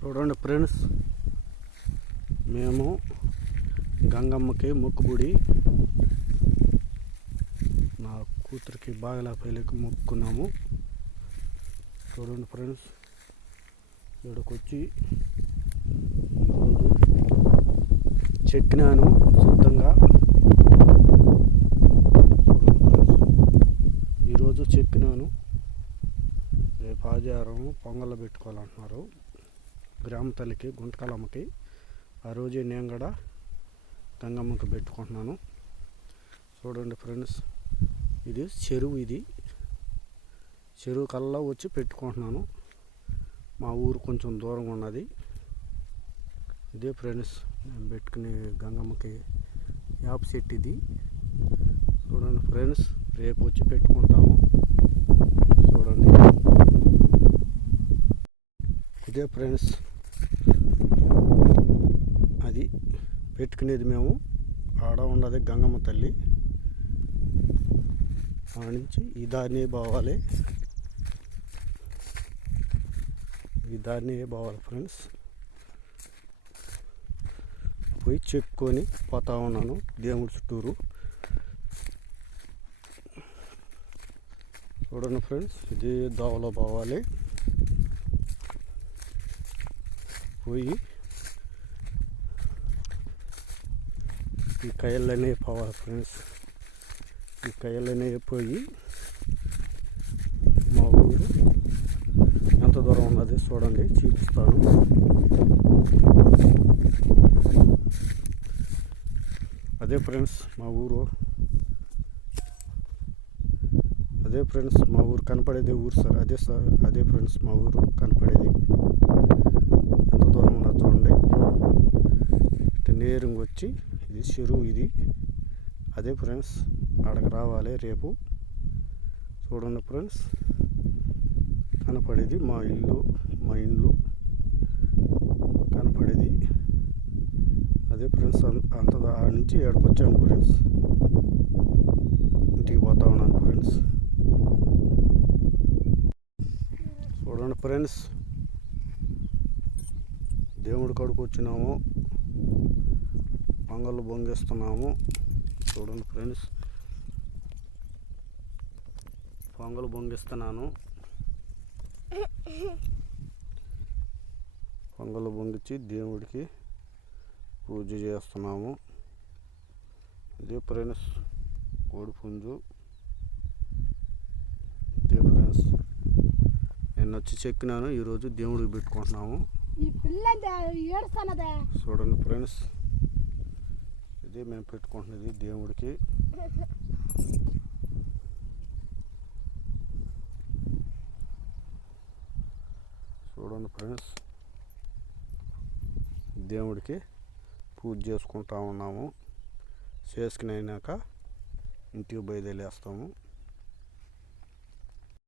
చూడండి ఫ్రెండ్స్, మేము గంగమ్మకి మొక్కుబడి నా కూతురికి బాగలేకపోయలేక మొక్కున్నాము. చూడండి ఫ్రెండ్స్, ఇక్కడికి వచ్చి ఈరోజు చెక్కినాను శుద్ధంగా. చూడండి ఫ్రెండ్స్, ఈరోజు చెక్కినాను. రేపు ఆదివారం పొంగల్లో పెట్టుకోవాలంటున్నారు గ్రామ తల్లికి, గుంటకలమ్మకి. ఆ రోజే నేను కూడా గంగమ్మకి పెట్టుకుంటున్నాను. చూడండి ఫ్రెండ్స్, ఇది చెరువు. ఇది చెరువు కల్లా వచ్చి పెట్టుకుంటున్నాను. మా ఊరు కొంచెం దూరంగా ఉన్నది. ఇదే ఫ్రెండ్స్ నేను పెట్టుకునే గంగమ్మకి యాప్ సెట్ ఇది. చూడండి ఫ్రెండ్స్, రేపు వచ్చి పెట్టుకుంటాము. చూడండి, ఇదే ఫ్రెండ్స్ అది పెట్టుకునేది. మేము ఆడ ఉన్నది గంగమ్మ తల్లి. ఆ నుంచి ఈ దారినే పోవాలి, ఈ దారినే పోవాలి ఫ్రెండ్స్. పోయి చెప్పుకొని పోతా ఉన్నాను దేవుడి చుట్టూరు. చూడండి ఫ్రెండ్స్, ఇదే దోవలో పోవాలి. పోయి ఈ కయ్యలనే పోవాలి ఫ్రెండ్స్. ఈ కయ్యలనే పోయి మా ఊరు ఎంత దూరం ఉన్నది చూడండి, చూపిస్తాను. అదే ఫ్రెండ్స్ మా ఊరు, అదే ఫ్రెండ్స్ మా ఊరు కనపడేది ఊరు సార్. అదే సార్, అదే ఫ్రెండ్స్ మా ఊరు కనపడేది. ఎంత దూరం ఉన్నది చూడండి. నేరుగా వచ్చి ఇది చెరువు. ఇది అదే ఫ్రెండ్స్, అక్కడికి రావాలి రేపు. చూడండి ఫ్రెండ్స్, కనపడేది మా ఇల్లు, మా ఇండ్లు కనపడేది అదే ఫ్రెండ్స్. అంత ఆడ నుంచి ఎక్కడికి వచ్చాను ఫ్రెండ్స్, ఇంటికి పోతా ఉన్నాను ఫ్రెండ్స్. చూడండి ఫ్రెండ్స్, దేవుడి కాడికి వచ్చినాము, పొంగళ్ళు పొంగిస్తున్నాము. చూడండి ఫ్రెండ్స్, పొంగలు పొంగిస్తున్నాను. పొంగలు పొంగించి దేవుడికి పూజ చేస్తున్నాము. ఇదే ఫ్రెండ్స్ కోడి పుంజు. ఇదే ఫ్రెండ్స్ నేను వచ్చి చెక్కినాను. ఈరోజు దేవుడికి పెట్టుకుంటున్నాము. చూడండి ఫ్రెండ్స్, ఇదే మేము పెట్టుకుంటున్నది దేవుడికి. చూడండి ఫ్రెండ్స్, దేవుడికి పూజ చేసుకుంటా ఉన్నాము. చేసుకుని అయినాక ఇంటికి బయలుదేరేస్తాము.